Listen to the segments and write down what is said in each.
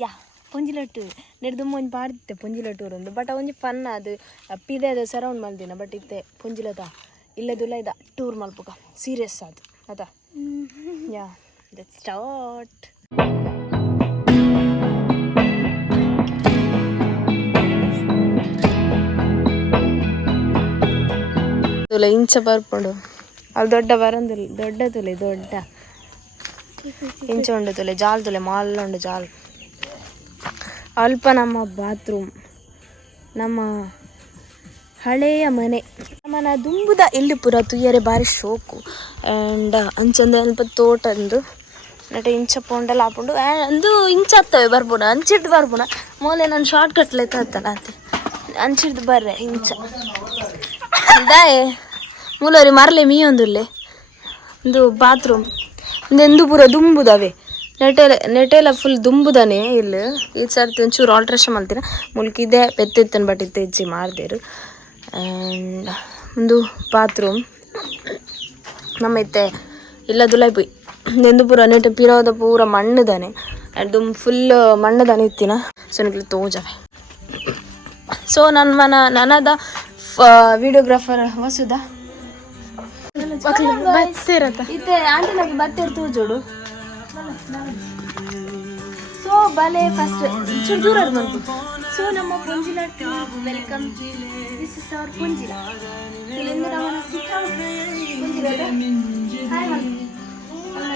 ಯಾ ಪೊಂಜಿಲಟ್ಟು ನೆಡ್ದುಮ್ಮ ಒಂಜಿ ಪಾಡ್ದಿತ್ತೆ ಪೊಂಜಿಲಟ್ಟೂರು ಒಂದು ಬಟ್ ಒಂಜಿ ಫನ್ ಅದು ಪಿದೆ ಅದು ಸರೌಂಡ್ ಮಲ್ದಿನ ಬಟ್ ಇತ್ತೆ ಪೊಂಜಿಲದ ಇಲ್ಲದುಲ್ಲ ಇದ ಟೂರ್ ಮಲ್ಪುಗ ಸೀರಿಯಸ್ ಅದು ಅದ ಯಾ ಲೆಟ್ಸ್ ಸ್ಟಾರ್ಟ್. ತುಲೆ ಇಂಚ ಬರ್ಪುಂಡು ಅಲ್ಲಿ ದೊಡ್ಡ ಬರಂದಿಲ್ಲ ದೊಡ್ಡ ತುಲೆ ದೊಡ್ಡ ಇಂಚ ಉಂಡು ತುಲೆ ಜಾಲ್ ತುಲೆ ಮಾಲ್ ಉಂಡು ಜಾಲ್ ಅಲ್ಪ ನಮ್ಮ ಬಾತ್ರೂಮ್ ನಮ್ಮ ಹಳೆಯ ಮನೆ ನಮ್ಮನ ದುಂಬುದ ಇಲ್ಲಿ ಪೂರ ತುಯ್ಯರೆ ಬಾರಿ ಶೋಕು ಆ್ಯಂಡ್ ಅಂಚಂದ ಅಲ್ಪ ತೋಟ ಅಂದು ನಟ ಇಂಚ ಪೊಂಡಲ್ಲ ಹಾಕೊಂಡು ಅಂದು ಇಂಚ ಹತ್ತವೆ ಬರ್ಬೋಣ ಅಂಚಿಡ್ದು ಬರ್ಬೋಣ ಮೋಲೆ ನಾನು ಶಾರ್ಟ್ ಕಟ್ಲೆ ತತ್ತಲ್ಲ ಅತ್ತೆ ಅಂಚಿಡ್ದು ಬರ್ರೆ ಇಂಚ ದಾಯೆ ಮೂಲರಿ ಮರಲೆ ಮೀಯೊಂದುಲ್ಲೆ ಒಂದು ಬಾತ್ರೂಮ್ ಇಂದೆಂದು ಪೂರ ದುಂಬುದವೆ ನೆಟೆಲ್ಲ ಫುಲ್ ದುಂಬುದಾನೆ ಇಲ್ಲಿ ಈ ಸರ್ತಿ ಒಂಚೂರು ಆಲ್ಟ್ರೇಷನ್ ಮಾಡ್ತೀರ ಮುಲ್ಕಿದೆ ಪೆತ್ತಿತ್ತನ್ ಬಟ್ ಇತ್ತೆ ಹೆಚ್ಚಿ ಮಾಡ್ದೇರು ಆ್ಯಂಡ್ ಒಂದು ಬಾತ್ರೂಮ್ ನಮ್ಮ ಇತ್ತೆ ಇಲ್ಲದುಲ್ಲ ಪೋಯ್ ನೆಂದು ಪೂರ ನೆಟೆ ಪಿರೋದ ಪೂರ ಮಣ್ಣುದಾನೆ ಅದು ಫುಲ್ ಮಣ್ಣುದಾನೆ ಇತ್ತಿನ ಸೊ ನಿಕ್ಲಿ ತೋಜವೆ ಸೊ ನನ್ನದ ವಿಡಿಯೋಗ್ರಾಫರ್ ವಸುದ ಇತ್ತೆ ಆಂಟಿನಾಗಿ ಬತ್ತೆ ತೋಜೋಡು ಸೊ ಬಲೆ ಫಸ್ಟ್ ಚೂರು ದೂರ ಬಂತು ಸೊ ನಮ್ಮ ಪೊಂಜಿಲ ವೆಲ್ಕಮ್ ದಿಸ್ ಇಸ್ ಅವರ್ ಪೊಂಜಿಲ ಇಲ್ಲಿಂದ ನಮ್ಮ ಪೊಂಜಿಲದ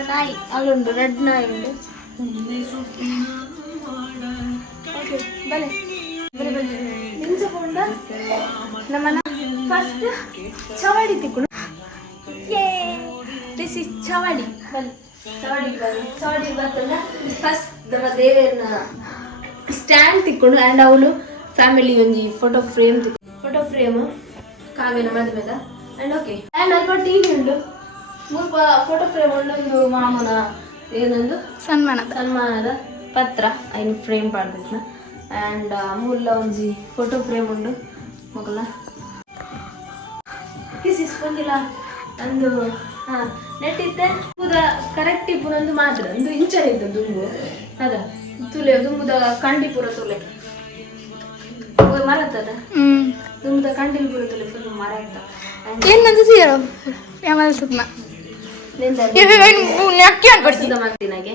ನಾಯಿ ಅಲ್ಲುಂಡು ರೆಡ್ ನಾಯಿ ಉಂಡು ಓಕೆ ಬಲೆ ನಿಂಚಕೊಂಡ ನಮ್ಮನ ಫಸ್ಟ್ ಚವಡಿ ತಿಕ್ಕೊಂಡು ದಿಸ್ ಇಸ್ ಚವಡಿ ಬಲೆ ಚವಡಿ ಬರ್ತಲ್ಲ ಫಸ್ಟ್ ನಮ್ಮ ದೇವರನ್ನ ಸ್ಟ್ಯಾಂಡ್ ತಿಕ್ಕೊಂಡು ಆ್ಯಂಡ್ ಅವಳು ಫ್ಯಾಮಿಲಿ ಒಂಜಿ ಫೋಟೋ ಫ್ರೇಮ್ ಕಾವ್ಯನ ಮದುವೆದ ಆ್ಯಂಡ್ ಓಕೆ ಆ್ಯಂಡ್ ಅಲ್ಪ ಟಿ ವಿ ಉಂಡು ಮೂರು ಫೋಟೋ ಫ್ರೇಮ್ ಉಂಡು ಒಂದು ಮಾಮನ ಏನೊಂದು ಸನ್ಮಾನದ ಪತ್ರ ಐನು ಫ್ರೇಮ್ ಮಾಡ್ಬೇಕು ಆ್ಯಂಡ್ ಮೂಲ ಒಂಜಿ ಫೋಟೋ ಫ್ರೇಮ್ ಉಂಡು ಮಗಲ ಕಿಸ್ ಇಸ್ಕೊಂಡಿಲ್ಲ ಒಂದು ಹಾಂ ನೆಟ್ಟಿತ್ತೆ ಪೂರ ಕರೆಕ್ಟ್ ಪೂರ ಒಂದು ಮಾತ್ರ ಒಂದು ಇಂಚನಿತ್ತು ದುಂಬು ಅದ ತುಲೆ ದುಂಬುದ ಕಂಡಿ ಪೂರ ತುಲೆ ಮರತ್ತದ ದುಂಬುದ ಕಂಡಿ ಪೂರ ತುಲೆ ಫುಲ್ ಮರ ಇತ್ತ ಏನಂತ ಸೀರೋ ಯಾವಾಗ ಸುಪ್ನ ಮಾಡ್ತೀನಾಗೆ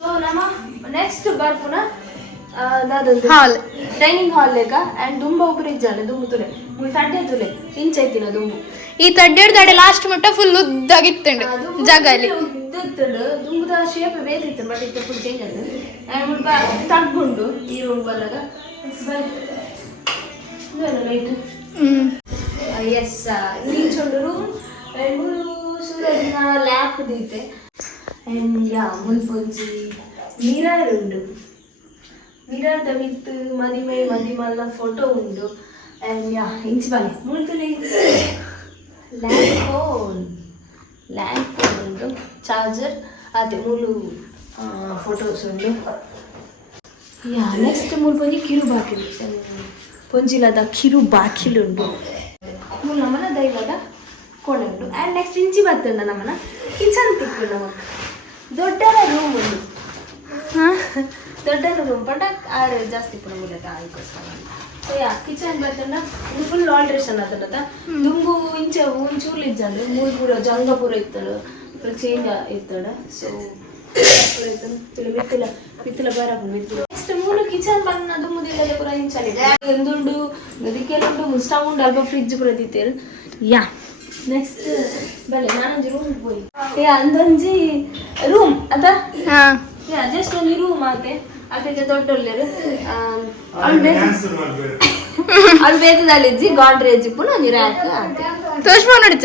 ಸೊ ನಮ್ಮ ನೆಕ್ಸ್ಟ್ ಬರ್ಪುನ ಹಾಲ್ ಡೈನಿಂಗ್ ಹಾಲ್ ಲೆಕ್ಕ ಆ್ಯಂಡ್ ದುಂಬ ಒಬ್ಬರು ಇಜ್ಜಾನೆ ದುಂಬು ತುಲೆ ತಡ್ಡೆ ತುಲೆ ಇಂಚ ಐತಿನ ದುಂಬು ಈ ತಡ್ಡೆ ಲಾಸ್ಟ್ ಮಟ್ಟ ಫುಲ್ ಉದ್ದಾಗಿತ್ತಂಡು ಜಾಗ ಅಲ್ಲಿ ಉದ್ದಿತ್ತಂಡು ದುಂಬುದ ಶೇಪ್ ಬೇದಿತ್ತು ಬಟ್ ಇತ್ತು ಫುಲ್ ಚೇಂಜ್ ಆಯ್ತು ಆ್ಯಂಡ್ ತಗ್ಗುಂಡು ಈ ರೂಮ್ ಬಲ್ಲಾಗ ಲೈಟ್ ಎಸ್ ಇಂಚುಂಡು ರೂಮ್ ಆ್ಯಂಡ್ ಸೂರ್ಯನ ಲ್ಯಾಪ್ ದೀತೆ ಆ್ಯಂಡ್ ಯಾ ಮುಲ್ಪೊಂಜಿ ಮಿರರ್ ಉಂಡು ಮಿರರ್ ದ ವಿತ್ ಮದಿಮಲ್ಲ ಫೋಟೋ ಉಂಡು ಆ್ಯಂಡ್ ಯಾ ಇಂಚ್ ಬನ್ನಿ ಮುಳ್ತುಲೆ ಲ್ಯಾಂಡ್ ಫೋನ್ ಉಂಡು ಚಾರ್ಜರ್ ಅದೇ ಮೂಲು ಫೋಟೋಸ್ ಉಂಡು ಯಾ ನೆಕ್ಸ್ಟ್ ಮೂಲು ಪೊಂಜಿ ಕಿರು ಬಾಕಿಲು ಪೊಂಜಿಲದ ಕಿರು ಬಾಕಿಲುಂಡು ಮೂಲು ನಮ್ಮನ ದೈವದ ಕೋಣೆ ಉಂಡು ಆ್ಯಂಡ್ ನೆಕ್ಸ್ಟ್ ಇಂಚಿ ಬರ್ತಂಡ ನಮ್ಮನ ಕಿಚನ್ ತಿಕ್ಕು ನಮ್ಮ ದೊಡ್ಡರ ರೂಮ್ ಉಂಡು ದೊಡ್ಡರ ರೂಮ್ ಪಂಡ ಆರು ಜಾಸ್ತಿ ಪುಣ ಮೂಲಕ ಆಯ್ಕೋಸ್ಕರ ಸೊ ಯಾ ಕಿಚನ್ ಬರ್ತಂಡ ಇದು ಫುಲ್ ಆಲ್ಟ್ರೇಷನ್ ಆತದ ದುಂಬು ಇಂಚ ಒಂಚೂರು ಇಜ್ಜಂದ್ರೆ ಮೂರು ಪೂರ ಜಂಗ ಪೂರ ಇತ್ತಳು ಪೂರ ಚೇಂಜ್ ಇತ್ತಡ ಸೊ ಪೂರ ಇತ್ತು ಬಿತ್ತಲ ಬರಪು ಬಿತ್ತಲು ನೆಕ್ಸ್ಟ್ ಮೂರು ಕಿಚನ್ ಬಣ್ಣ ದುಂಬುದಿಲ್ಲ ಪೂರ ಇಂಚಲಿದೆ ಎಂದುಂಡು ಗದಿಕೆಲ್ಲುಂಡು ಮುಸ್ಟವ್ ಉಂಡು ಅಲ್ಪ ಫ್ರಿಡ್ಜ್ ಪೂರ ದಿತ್ತೇರು ಯಾ ನೆಕ್ಸ್ಟ್ ಬಲೆ ನಾನೊಂಜಿ ರೂಮ್ ಪೋಯಿ ಯಾ ಅಂದೊಂಜಿ ರೂಮ್ ಅದ ಯಾ ಜಸ್ಟ್ ಒಂಜಿ ರೂಮ್ ಆತೆ ಅದಕ್ಕೆ ದೊಡ್ಡೊಳ್ಳೆರು ಅದು ಬೇಕದಲ್ಲಿಜ್ಜಿ ಗಾಡ್ರೇಜ್ ಪುನ ಒಂಜಿ ರ್ಯಾಕ್ ಆತೆ ತೋಷ್ಮ ನಡ್ಚ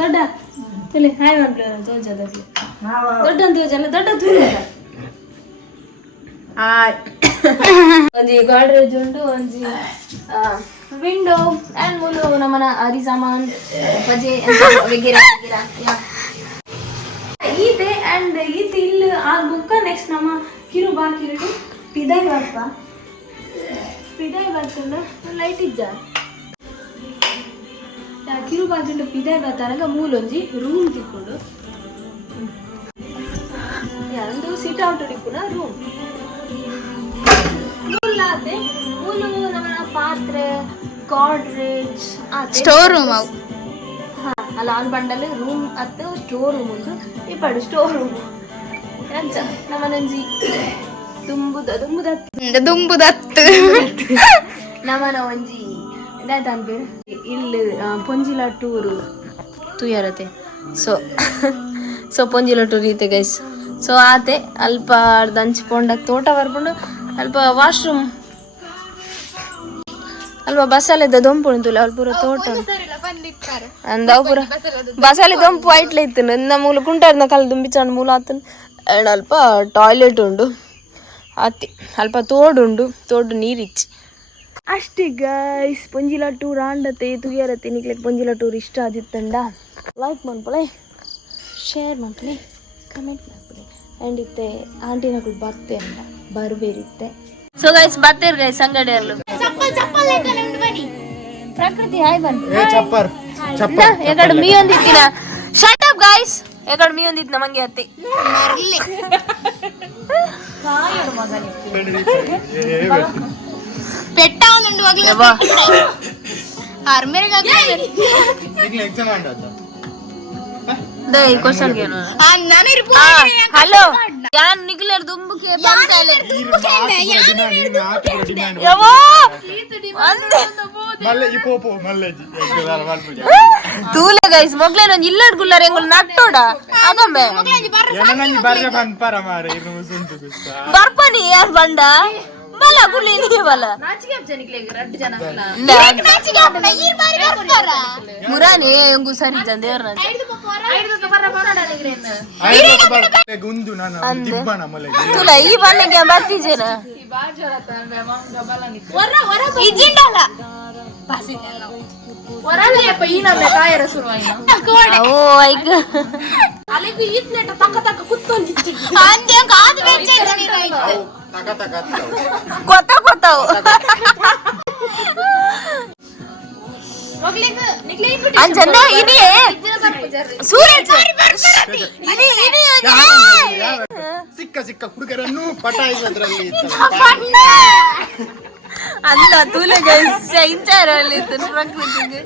ದೊಡ್ಡ ತಲೆ ಹಾಯ್ ಮಾಡ್ಲ ತೋಜ ದೊಡ್ಡ ತೋಜಲ್ಲ ದೊಡ್ಡ ತೂರ ಒಂಜಿ ಗಾಡ್ರೇಜ್ ಉಂಡು ಒಂಜಿ ವಿಂಡೋ ಆ್ಯಂಡ್ ಮೂಲು ನಮ್ಮನ ಅರಿ ಸಾಮಾನ್ ಪಜೆ ವಗೇರ ಈತೆ ಆ್ಯಂಡ್ ಈತೆ ಇಲ್ಲಿ ಆ ಬುಕ್ಕ ನೆಕ್ಸ್ಟ್ ನಮ್ಮ ಕಿರು ಬಾಕಿರು ಪಿದೈ ಬರ್ತಂಡ ಲೈಟ್ ಇಜ್ಜ ಕಿರು ಬಾಕಿಂಡು ಪಿದೈ ಬರ್ತಾನಾಗ ಮೂಲೊಂಜಿ ರೂಮ್ ತಿಕ್ಕೊಂಡು ಅಂದು ಸಿಟ್ ಔಟ್ ಉಡಿಪುನ ರೂಮ್ ಮೂಲಾತೆ ಮೂಲು ನಮ್ಮ ಪಾತ್ರೆ ಗಾಡ್ರೇಜ್ ಸ್ಟೋರ್ ರೂಮ್ ಅವು ಅಲ್ಲ ಆನ್ ಬಂಡಲ್ ರೂಮ್ ಅತ್ತು ಸ್ಟೋರ್ ರೂಮ್ ಒಂದು ಇಪ್ಪಡು ಸ್ಟೋರ್ ರೂಮ್ ಅಂಚ ನಮ್ಮನಂಜಿ ದುಂಬುದತ್ತು ನಮ್ಮನ ಒಂಜಿ ಇದಾಯ್ತು ಅನ್ಬೇರು ಇಲ್ಲಿ ಪೊಂಜಿಲ ಟೂರು ತೂಯರತೆ ಸೊ ಪೊಂಜಿಲ ಟೂರ್ ಈತೆ ಗೈಸ್ ಸೊ ಆತೆ ಅಲ್ಪ ಅರ್ಧ ಹಂಚ್ಕೊಂಡಾಗ ತೋಟ ಬರ್ಕೊಂಡು ಅಲ್ಪ ವಾಶ್ರೂಮ್ ಅಲ್ಪ ಬಸಾಲೆದ ದೊಂಪು ಉಂಟುಲ್ಲ ಅಲ್ಲಿ ಪೂರ ತೋಟ ಅಂದ ಪೂರ ಬಸಾಲೆ ದೊಂಪು ಐಟ್ಲ ಇತ್ತು ನನ್ನ ಮೂಲ ಕುಂಟಾರ್ನ ಕಲ್ ದುಂಬಿಚಾಂಡ್ ಮೂಲ ಆತನ ಅಂಡ್ ಅಲ್ಪ ಟಾಯ್ಲೆಟ್ ಉಂಡು ಆತಿ ಅಲ್ಪ ತೋಡುಂಡು ತೋಡು ನೀರಿಚ್ಚಿ ಅಷ್ಟೇ ಗೈಸ್ ಪೊಂಜಿಲ ಟೂರ್ ಆಂಡತೆ ತುಯ್ಯರತೆ ನಿಕ್ಲೆಕ್ ಪೊಂಜಿಲ ಟೂರ್ ಇಷ್ಟ ಆದಿತ್ತಂಡ ಲೈಕ್ ಮಾಡ್ಕೊಳೆ ಶೇರ್ ಮಾಡ್ಕೊಳ್ಳಿ ಕಮೆಂಟ್ ಮಾಡ್ಕೊಳ್ಳಿ ಆ್ಯಂಡ್ ಇತ್ತೆ ಆಂಟಿನಗಳು ಬರ್ತೆ ಅಂಡ ಬರ್ಬೇರಿತ್ತೆ ಸೊ ಗೈಸ್ ಬರ್ತೇರು ಗೈಸ್ ಅಂಗಡಿಯಲ್ಲೂ ಪ್ರಕೃತಿ ಹಾಯ್ ಬಂತು ಎಕಡೆ ಮೀ ಒಂದಿತ್ತಿನ ಶಟ್ ಅಪ್ ಗೈಸ್ ಎಕಡೆ ಮೀ ಒಂದಿತ್ತು ನಮಗೆ ಅತ್ತೆ ಪೆಟ್ಟ ಒಂದು ಹಲೋ ಯಾನ್ ನಿಗ್ಲರ್ ದುಂಬುಕೆ ತೂಲೆ ಗೈಸ್ ಮೊಗ್ಲೇನ ಒಂದ್ ಇಲ್ಲಡ್ ಗುಲ್ಲರ್ ಎಂಗುಲ್ ನಟ್ಟೋಡ ಆಗಮ್ಮೆ ಬರ್ಪನಿ ಯಾರ್ ಬಂಡ ಬಲ ಗುಳ್ಳಿ ನೀ ಬಲ ಮುರಾನಿ ಎಂಗು ಸರಿ ದೇವ್ರ ತುಲ ಈ ಬಣ್ಣಕ್ಕೆ ಬರ್ತಿದ್ದೇನ కొత్త కొత్త ಅಂಜನ್ನ ಇನಿ ಸೂರಜ್ ಇನಿ ಇನಿ ಸಿಕ್ಕ ಸಿಕ್ಕ ಹುಡುಗರನ್ನು ಪಟಾಯಿಸೋದ್ರಲ್ಲಿ ಅಂದ ತೂಲೆ ಗೈಸ್ ಇಂಚಾರಲ್ಲಿ ಪ್ರಕೃತಿಗೆ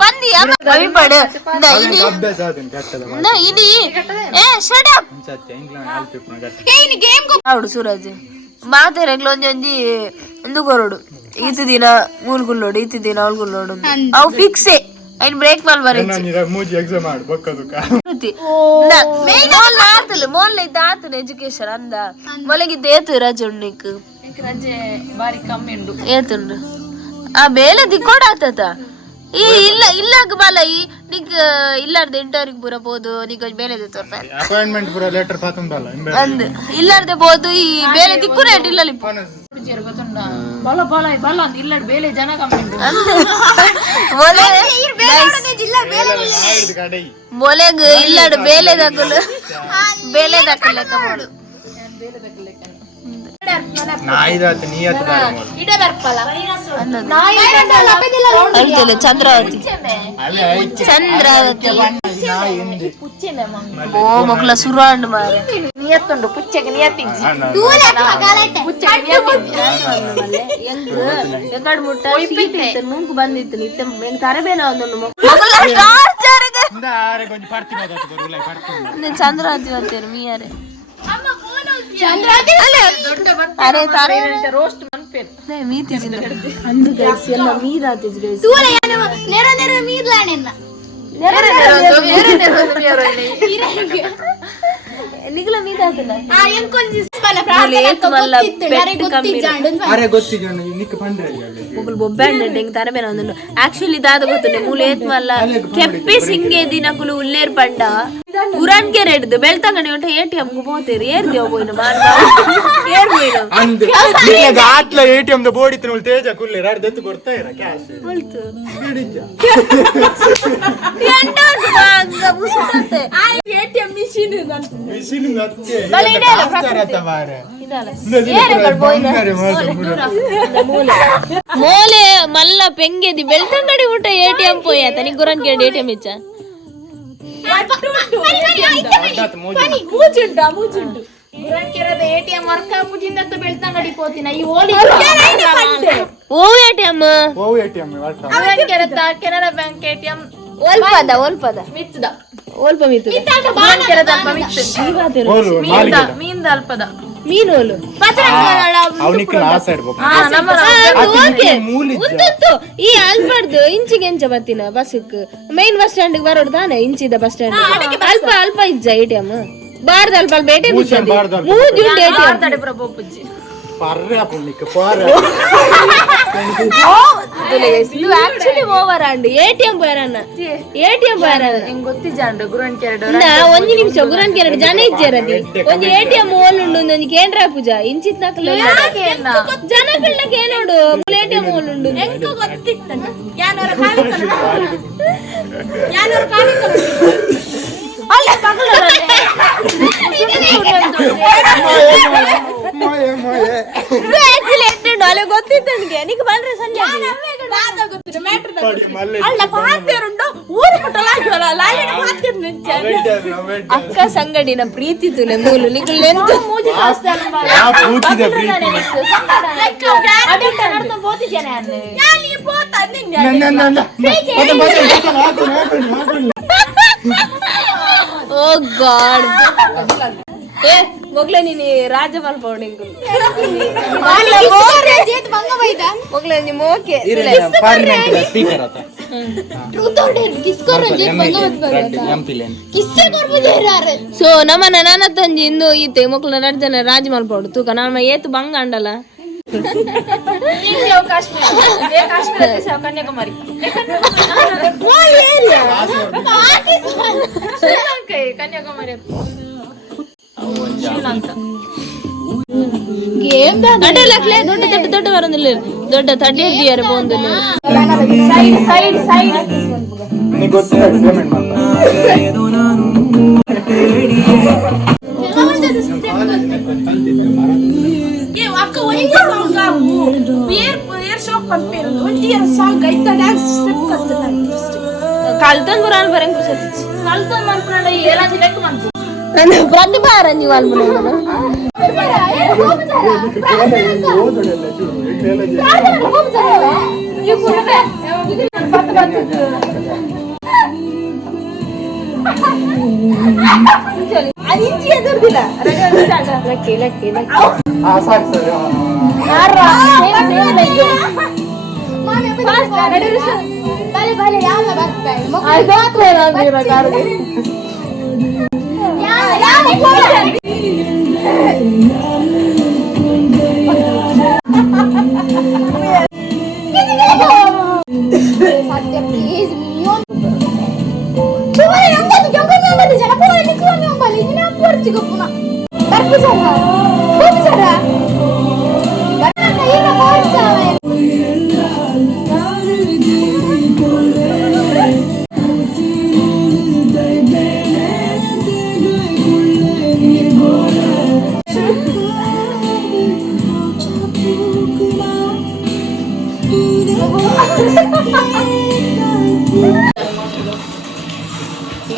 ಪಂದಿ ಕವಿ ಪಡ ಇನಿ ಅಭ್ಯಾಸ ಆದನ್ ಕಟ್ಟದ ಇನಿ ಏ ಶಟ್ ಅಪ್ ಸತ್ಯ ಇಂಗ್ಲೆಂಡ್ ಆಲ್ತಿಪ್ಪ ಗಟ್ಟ ಇನಿ ಗೇಮ್ ಅವಡು ಸೂರಜ್ ಮಾತೆರೆಗ್ಲ ಒಂಜೊಂಜಿ ಎಂದು ಕೊರಡು ಈತು ದಿನ ಮೂಲ್ಗುಲ್ಲೋಡು ಈತು ದಿನ ಅವಲ್ಗುಲ್ಲೋಡು ಅವು ಫಿಕ್ಸೇ ಐನ್ ಬ್ರೇಕ್ ಮಾಲ್ ಬರ ಮೂಜಿ ಎಕ್ಸಾಮ್ ಮಾಡು ಬಕ್ಕದುಕ ಮೋಲ್ ಆತಲು ಮೋಲ್ ಇದ್ದ ಆತನ ಎಜುಕೇಶನ್ ಅಂದ ಮೊಲಗಿದ್ದ ಏತು ರಜೆ ಉಣ್ಣಿಕ್ ರಜೆ ಬಾರಿ ಕಮ್ಮಿ ಉಂಡು ಏತುಂಡು ಆ ಬೇಲೆ ದಿಕ್ಕೋಡ್ ಆತತ ಈ ಇಲ್ಲ ಇಲ್ಲಾಗ ಬಲ ಈ ನಿಗ್ ಇಲ್ಲಾರ್ದ ಇಂಟರ್ವ್ಯೂ ಪೂರ ಬೋದು ನಿಗ್ ಬೇಲೆ ತೋರ್ಪಾರ ಅಪಾಯಿಂಟ್ಮೆಂಟ್ ಪೂರ ಲೆಟರ್ ಪಾತಂ ಬಲ್ಲ ಅಂದ್ ಇಲ್ಲಾರ್ದೆ ಬೋದು ಈ ಬೇಲೆ ದಿಕ್ಕುನೆ ಇಲ್ಲಲಿ ಗೊತ್ತುಂಡ ಬಲ ಬಲ ಬಲ ಅಂತ ಇಲ್ಲ ಬೇಲೆ ಜನ ಕಮ್ಮಿ ಉಂಡು ಮೊಲೆಗ್ ಇಲ್ಲಾಡು ಬೇಲೆ ದಕ್ಕಲು ಬೇಲೆ ದಕ್ಕಲ್ ಲೆಕ್ಕ ಮಾಡು ನಾಯಿದಾತ ನೀಯತ ಇಡೆ ಬರ್ಪಲ ಅಳ್ತಲೆ ಚಂದ್ರಾವತಿ ಚಂದ್ರಾವತಿ ಓ ಮಕ್ಳ ಸುರಾಂಡ್ ಮಾರೆ ನಿಯತ್ತುಂಡು ಪುಚ್ಚೆಗೆ ನಿಯತ್ತಿಂಜಿ ಎಕಡ್ ಮುಟ್ಟ ಮೂಗು ಬಂದಿತ್ತು ನಿತ್ಯ ತರಬೇನ ಒಂದು ಕೊಂಚ ಪಾರ್ಟಿ ಮಾಡೋದು ಬರುಲ್ಲ ಪಾರ್ಟಿ ಚಂದ್ರಾವತಿ ಅಂತೇನು ಮೀಯಾರೆ ಅರೆ ತಾರೆ ರೋಸ್ಟ್ ಮನ್ಪೇನ್ ಮೀತಿ ಅಂದು ಗೈಸ್ ಎಲ್ಲ ಮೀರಾತಿದ್ ಗೈಸ್ ನೆರ ನೆರ ಮೀರ್ಲಾಣೆನ್ನ ನಿಗ್ಲ ಮೀದಾತಲ್ಲ ಎಂಕೊಂಜಿ ಅರೆ ಗೊತ್ತಿದ್ದು ನಿಕ್ಕ ಪಂಡ್ರಲ್ಲಿ ಮುಗುಲ್ ಬೊಬ್ಬಂಡೆ ಹೆಂಗ್ ತರಬೇನ ಒಂದು ಆಕ್ಚುಲಿ ದಾದ ಗೊತ್ತುಂಡೆ ಮೂಲ ಏತ್ ಮಲ್ಲ ಕೆಪ್ಪಿ ಸಿಂಗೆ ದಿನಕುಲು ಉಲ್ಲೇರ್ ಪಂಡ ಉರಾನ್ಗೆ ರೆಡ್ದು ಬೆಳ್ತಂಗಡಿ ಉಂಟ ATM ಗೂ ಹೋಗ್ತೀರಿ ಏರ್ದಿ ಹೋಗೋಯ್ನು ಏರ್ ಹೋಯ್ನು ಅಂದ್ ಆಟ್ಲ ATM ದ ಬೋರ್ಡ್ ಇತ್ತು ತೇಜ ಕುಲ್ಲೆ ರಾಡ್ ದತ್ತು ಕೊಡ್ತಾ ಇರ ಕ್ಯಾಶ್ ಹೊಲ್ತು ಬಿಡಿಜ್ಜ ಮುಸುತ್ತೆ ATM ಮಿಷಿನ್ ಮಿಷಿನ್ ಅತ್ತೆ ಬಲೆ ಇದೆಯಲ್ಲ ಆಚಾರತ ಬಾರೆ ಮೋಲೆ ಮಲ್ಲ ಪೆಂಗೆದಿ ಬೆಳ್ತಂಗಡಿ ಊಟ ATM ಪೋಯಾತ ನಿ ಗುರನ್ ಕೇಳಿ ATM ಇಚ್ಚ ಗುರಂಕೆರದ ATM ವರ್ಕ್ ಆಗುದಿಂದ ಬೆಳ್ತಂಗಡಿ ಪೋತಿನ ಈ ಓಲಿ ಓ ATM ಓ ATM ಗುರಂಕೆರದ ಕೆನರಾ ಬ್ಯಾಂಕ್ ATM ಓಲ್ಪದ ಮಿತ್ತದ ಓಲ್ಪ ಮಿತ್ತು ಗುರಂಕೆರದ ಅಲ್ಪ ಮಿತ್ತು ಓಲು ಮೀನ್ದ ಅಲ್ಪದ ಮೀನೋಲು ಅವನಿಗೆ ಲಾಸ್ ಇಡ್ಬೇಕು ಈ ಅಲ್ಪಡ್ದು ಇಂಚಿಗೆ ಎಂಚ ಬತ್ತಿನ ಬಸ್ಕ್ ಮೈನ್ ಬಸ್ ಸ್ಟ್ಯಾಂಡ್ ಬರೋಡು ತಾನೆ ಇಂಚಿದ ಬಸ್ ಸ್ಟ್ಯಾಂಡ್ ಅಲ್ಪ ಇಜ್ಜ ATM ಬಾರ್ದ ಅಲ್ಪ ATM ಮೂಜಿ ಉಂಟು ATM ಪ್ರಭುಜಿ ಪರ್ರೆ ಪುಣ್ಯಕ್ಕೆ ಪಾರೆ ಆಕ್ಚುಲಿ ಓವರ್ ಅಂಡ್ ATM ಬರನ್ನ ನಿಂಗೆ ಗೊತ್ತಿಜಾಂಡು ಗುರಂಕೆರಡು ಒಂಜಿ ನಿಮಿಷ ಗುರನ್ ಕೆರಡು ಜನ ಇಜ್ಜೇರದಿ ಒಂಜಿ ATM ಓಲ್ ಉಂಡು ಒಂಜಿ ಕೇಂದ್ರ ಪೂಜಾ ಇಂಚಿತ್ ನಕಲು ಜನಗಳನ್ನ ಕೇಳೋಡು ATM ಓಲ್ ಉಂಡು ಅಲ್ಲ ಗೊತ್ತಿತ್ತು ನನಗೆ ನೀನು ಬಂದ್ರೆ ಸಂಜೆ ಅಕ್ಕ ಸಂಗಡಿನ ಪ್ರೀತಿತು ಮೂಲು ನಿಗುಲೆಂದು ಓ ಗಾಡ್ ಏ ಮೊಗ್ಲೆ ನೀನು ರಾಜ ಮಲ್ಪೌಂಡು ಮೊಗ್ಲೆ ನಿಮ್ಮ ಓಕೆ ಪಾರ್ಲಿಮೆಂಟ್ ಸ್ಪೀಕರ್ ಆತ ಸೊ ನಮ್ಮನ್ನ ನನ್ನ ತಂಜಿ ಇಂದು ಈತೆ ಮಕ್ಕಳು ನಡ್ಜನ ರಾಜ ಮಲ್ಪೌಂಡು ತೂಕ ನಮ್ಮ ಏತು ಬಂಗ ಅಂಡಲ್ಲ ಕನ್ಯಾಕುಮಾರಿ ಕನ್ಯಾಕುಮಾರಿ ದೊಡ್ಡ ಬರೋದಿಲ್ಲ ದೊಡ್ಡ ತಡ್ಡಿ ಎದ್ದಿಯಾರೆ ಬೋಂದು ಕಲ್ತನ್ ಬುರಾನ್ ಬರಂಗ್ ಕುಸತಿಚ್ಚಿ ಕಲ್ತನ್ ಮನ್ಪುಂಡ ಏಲಾದಿ ಲೆಕ್ಕ ಮನ್ಪು ಪ್ರತಿಭಾ ರಂಜಿ ವಾಲ್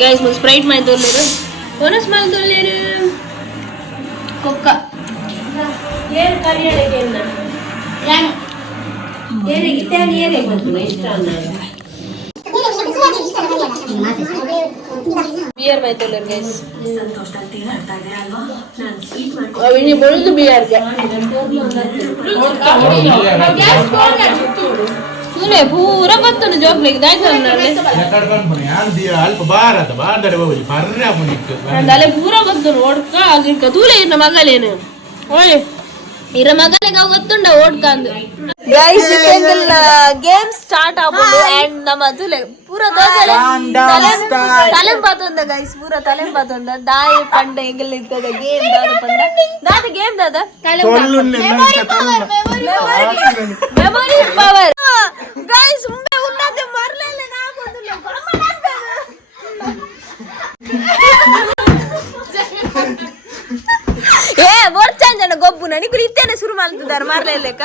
ಗೈಸ್ ಮುನ್ ಸ್ಪ್ರೈಟ್ ಮೈ ದೊಲ್ಲೇರು ಓನಸ್ ಮೈ ದೊಲ್ಲೇರು ಕೊಕ್ಕ ಏರ್ ಕರಿಯಡೆಗೆ ಇಲ್ಲ ಯಾನು ಏರಿಗೆ ತೇನಿ ಏರೆ ಬಂತು ಇಷ್ಟ ಅಲ್ಲ ಬಿಯರ್ ಮೈ ದೊಲ್ಲೇರು ಗೈಸ್ ಅವಿನಿ ಬಳುದು ಬಿಯರ್ ಗೆ ಗ್ಯಾಸ್ ಫೋನ್ ಮಾಡ್ತು ಸುನೆ ಪೂರಾ ಗೊತ್ತುಂಟು ಜೋಕ್ಲಿಗೆ ಅಲ್ಪ ಬಾರದ ಬಾರ್ದಡೆ ಹೋಗಿ ಬರ್ರೆ ಪುಣ್ಯಕ್ಕೆ ತಲೆ ಪೂರಾ ಗೊತ್ತು ಓಡ್ಕ ಅದಕ್ಕೆ ತೂಲೆ ಇನ್ನ ಮಗಲೇನು ಓಯ್ ಇರ ಮಗಲಿಗೆ ಗೊತ್ತುಂಡ ಓಡ್ಕಂದು ಗೈಸ್ ಗೇಮ್ ಸ್ಟಾರ್ಟ್ ಆಗ್ಬೋದು ಅಂಡ್ ನಮ್ಮ ತುಲೆ ಪೂರಾ ತಲೆ ಪಾತೊಂದ ಗೈಸ್ ಪೂರಾ ತಲೆ ಪಾತೊಂದ ದಾಯಿ ಪಂಡ ಎಂಗೆಲ್ಲ ಇರ್ತದ ಗೇಮ್ ದಾದ ಪಂಡ ದಾದ ಗೇಮ್ ದಾದ ಮೆಮೊರಿ ಪವರ್ ಗೈಸ್ ಮುಂದೆ ಉನ್ನತೆ ಮರ್ಲೆಲ್ಲ ಏ ಬೋರ್ಚಾಂಜನ ಗೊಬ್ಬು ನನಗೂ ಇತ್ತೇನೆ ಶುರು ಮಾಡ್ತಿದ್ದಾರೆ ಮಾರ್ಲೇಕ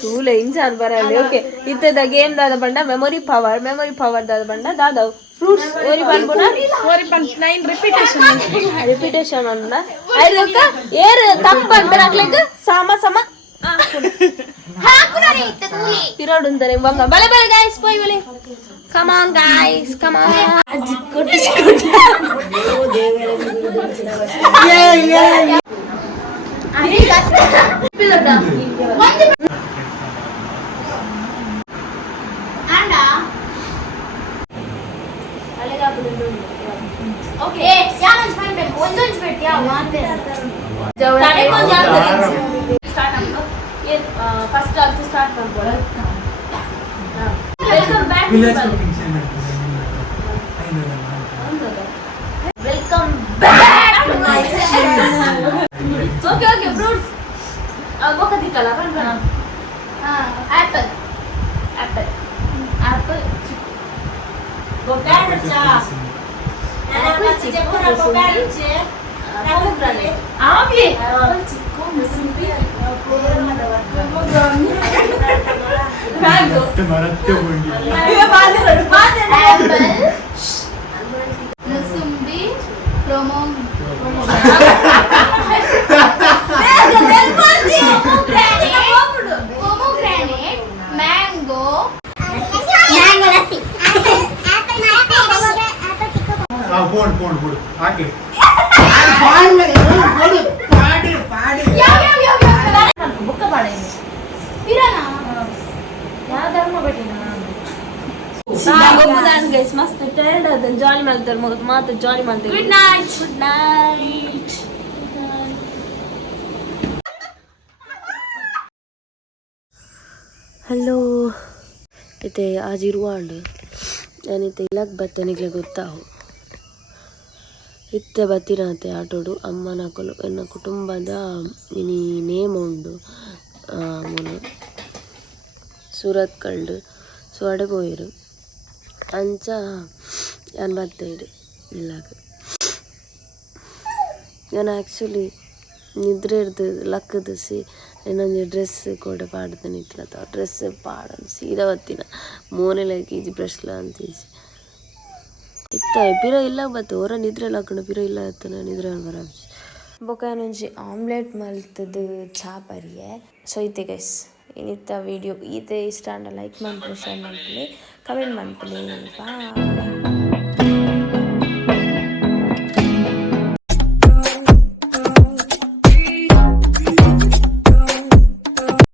ತೂಲೆ ಇಂಚಾನ್ ಬರಲ್ಲ ಓಕೆ ಇತ್ತದ ಗೇಮ್ ದಾದ ಬಂಡ ಮೆಮೊರಿ ಪವರ್ ದಾದ ಬಂಡ ದಾದವ್ ಫ್ರೂಟ್ಸ್ ಓರಿ ಪನ್ಪುನ ರಿಪಿಟೇಷನ್ ಅನ್ನ ಐದಕ್ಕ ಏರ್ ತಪ್ಪ ಅಂತ ಹಾಕ್ಲಿಕ್ಕೆ ಸಮ ಪಿರೋಡ್ ಅಂತಾರೆ ಬಂಗ ಬಲೆ ಗೈಸ್ ಪೋಯ್ ಬಲೆ come on guys come on ಅಜ್ಜಿ ಫಸ್ಟ್ ಆಲ್ಸೋ ಸ್ಟಾರ್ಟ್ ಮಾಡ್ಕೊಳ್ಳ welcome back welcome back okay fruits ಗೊತ್ತಿತ್ತಲ್ಲ ಆಪಲ್ ಮುಸುಂಬಿ pomegranate mango ಪೋಣ್ ಹಾಕಿ ಬುಕ್ಕ ಬಾಡ ಪಿರಾನಾ ಯಾವ ಧರ್ಮ ಬೇಟಿನ ಗೈಸ್ ಮಸ್ತ್ ಟೈರ್ಡ್ ಅದ ಜಾಲಿ ಮಾಡ್ತಾರೆ ಮಾತು ಜಾಲಿ ಮಾಡ್ತಾರೆ ಗುಡ್ ನೈಟ್ ಹಲೋ ಇತ್ತೆ आज ಇರುವಾಂಡ್ ನಾನಿತ್ತೆ ಇಲ್ಲಕ್ಕೆ ಬರ್ತೇನೆ ಗೊತ್ತಾವು ಇತ್ತೆ ಬತ್ತಿನತೆ ಆಟೋಡು ಅಮ್ಮನ ಕೊಲು ಎನ್ನ ಕುಟುಂಬದ ಇನಿ ನೇಮ್ ಉಂಡು ಮುನು ಸೂರತ್ ಕಲ್ಡು ಸೊ ಅಡೆ ಪೋಯಿರು ಅಂಚ ನಾನು ಬರ್ತೇನೆ ಇಲ್ಲಾಗ ನಾನು ಆ್ಯಕ್ಚುಲಿ ನಿದ್ರೆ ಇರ್ದು ಲಕ್ಕದಿಸಿ ಇನ್ನೊಂದು ಡ್ರೆಸ್ ಕೂಡ ಪಾಡ್ತಾನೆ ಇಟ್ಲತ್ತ ಡ್ರೆಸ್ ಪಾಡನ್ ಸೀದಾ ಬತ್ತಿನ ಮೋನೆಲ್ಲ ಕೀಜಿ ಬ್ರಷ್ಲ ಅಂತೀಜಿ ಇತ್ತ ಪಿರ ಇಲ್ಲ ಬತ್ತು ಹೊರ ನಿದ್ರೆ ಹಾಕೊಂಡು ಪಿರ ಇಲ್ಲ ಇತ್ತಾನೆ ನಿದ್ರೆ ಬರ ಬೊಕಾನೊಂಜಿ ಆಮ್ಲೆಟ್ ಮಲ್ತದ್ದು ಚಾ ಪರಿಯೆ ಸೊ ಇತ್ತೆ ಗೈಸ್ ಇನ್ನಿತ್ತ ವಿಡಿಯೋ ಈತೆ ಇಷ್ಟ ಅಂಡ ಲೈಕ್ ಮಾಡ್ಕೊಳ್ಳಿ ಶೇರ್ ಮಾಡ್ಕೊಳ್ಳಿ ಕಮೆಂಟ್ ಮಾಡ್ಕೊಳ್ಳಿ ಬಾಯ್